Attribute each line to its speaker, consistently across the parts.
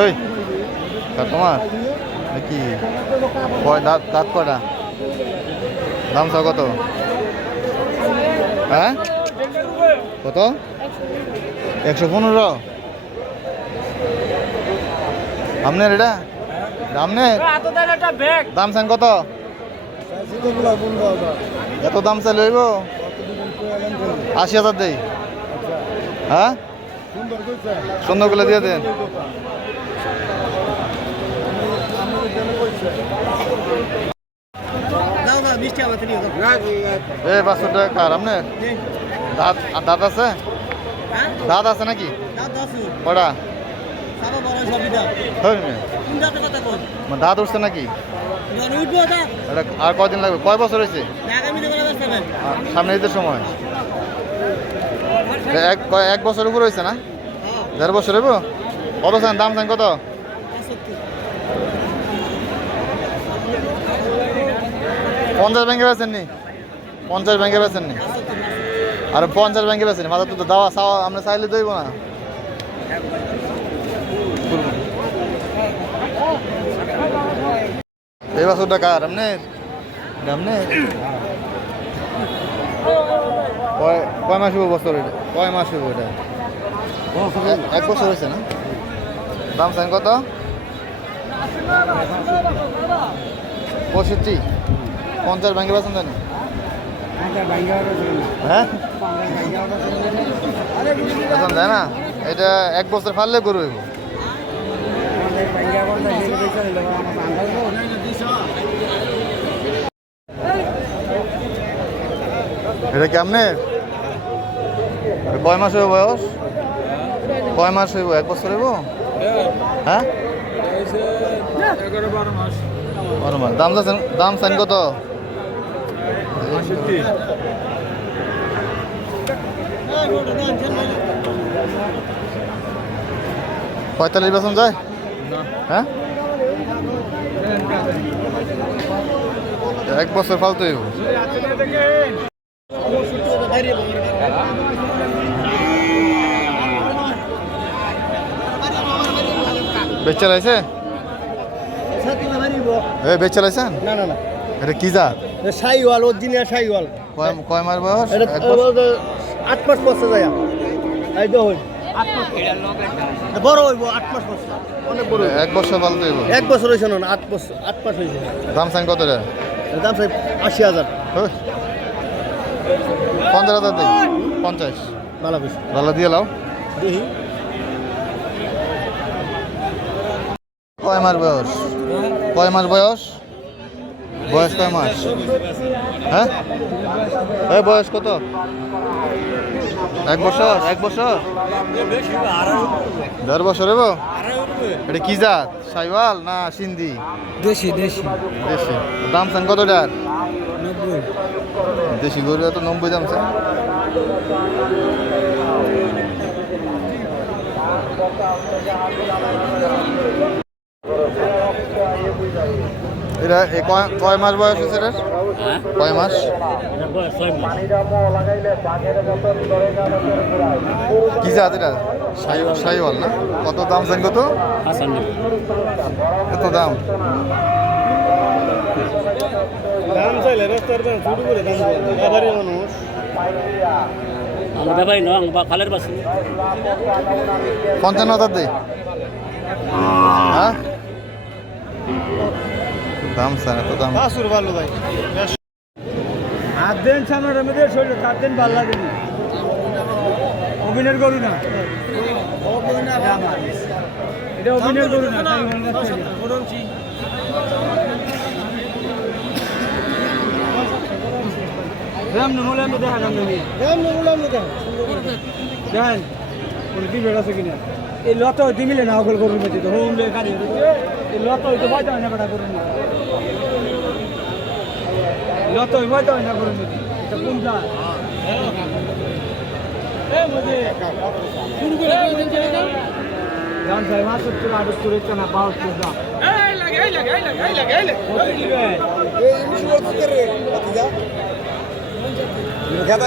Speaker 1: ওই কার তোমার? নাকি? কয় দাঁত দাঁত কয়টা? দাম চাও কত? হ্যাঁ? কত? একশো পনেরো? আপনার এটা? আপনার দাম চান কত? এত দাম চাই লইব আশি হাজার দেই। হ্যাঁ? সুন্দরগুলো দিয়ে দেন। কার? আপনার দাঁত আর দাঁত আছে? দাঁত আছে নাকি? কটা? মিয়া। দাঁত। উঠছে নাকি? আর কদিন লাগবে? কয় বছর হয়েছে? সামনে ঈদের সময়? এক এক বছর উপর হয়েছে না? দেড় বছর হইব? কত দাম চান কত? পঞ্চাশ ব্যাংকে বেছেন নি? পঞ্চাশ ব্যাংকে বেছেন নি? আর পঞ্চাশ ব্যাংকে বেছেন মাথা তো দাওয়া, চাওয়া, আমরা চাইলে দইব না। এই বছরটা কার? আপনি আপনি কয় মাস হইব বছর কয় মাস এটা? এক বছর হয়েছে না? দাম চান কত? পঁয়ষট্টি। পঞ্চাশ ব্যাংকে বেছেন জানি? হ্যাঁ? দেয় না? এটা এক বছর ফাললে গরু হইব। এটা কি আপনি কয় মাস হইব বয়স? কয় মাস হইব? এক বছর হইব? হ্যাঁ? দাম দাম চান কত? পঁয়তাল্লিশ বেতন যায়? হ্যাঁ? এক বছর ফালতু হইব। বেচ চালাইছে এ বেচ চালাইছেন
Speaker 2: না না না।
Speaker 1: এটা কি জাত?
Speaker 2: সাইওয়াল অরিজিনাল সাইওয়াল
Speaker 1: কয় কয় মাস বয়স?
Speaker 2: আট মাস? বসে যায় এই তো হই বড় হইব আট মাস বসে অনেক বড়।
Speaker 1: এক বছর ফালতু হইব।
Speaker 2: এক বছর হয়েছে না আট বছর আট মাস
Speaker 1: দাম কত
Speaker 2: দাম সাহেব আশি হাজার।
Speaker 1: পঞ্চাশ হাজার দিই পঞ্চাশ।
Speaker 2: ভালো বেশি।
Speaker 1: ভালো দিয়ে লাও।
Speaker 2: দেখি।
Speaker 1: কয় মাস বয়স? কয় মাস বয়স? বয়স কয় মাস? হ্যাঁ? এই বয়স কত? এক বছর? এক বছর? দেড় বছর হইব? এটা কি জাত? সাইওয়াল না সিন্ধি?
Speaker 2: দেশি দেশি।
Speaker 1: দেশি। দাম চান কতটার
Speaker 2: নব্বই।
Speaker 1: দেশি গরু তো নব্বই দাম চান? এটা এ কয় কয় মাস বয়স হয়েছে এটার কয় মাস? কি জাত এটা? সাইওয়াল না? কত দাম চান কত? কত দাম?
Speaker 2: দাম চাইলে রাস্তার দাম শুরু করে দাম ব্যাপারী মানুষ।
Speaker 3: আমরা ব্যাপারী নয় আমরা খালের বাসি।
Speaker 1: পঞ্চান্ন হাজার দেই। হ্যাঁ? দাম স্যার এত দাম।
Speaker 2: বাসুর ভালো ভাই। আট দিন সামনের মধ্যে শরীরে চার দিন ভালো লাগে অভিনয় করু না। এটা অভিনয় করু না দেখেন কিনা এই লত হইতে মিলে না ওগুলো করুন তো। হোম গাড়ি এই লত হইতে হয় না বেটা করুন না লত হই ভয় হয় না করুন এটা কোন যা শুরু করে জান সাহেব মাছ সত্তর আটাত্তর হচ্ছে না বাহাত্তর দাম খেলা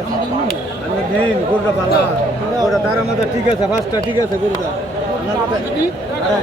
Speaker 2: আছে দিন গরুটা পালা গরুটা তার মধ্যে ঠিক আছে। ফার্স্টটা ঠিক আছে। গরুটা আরে,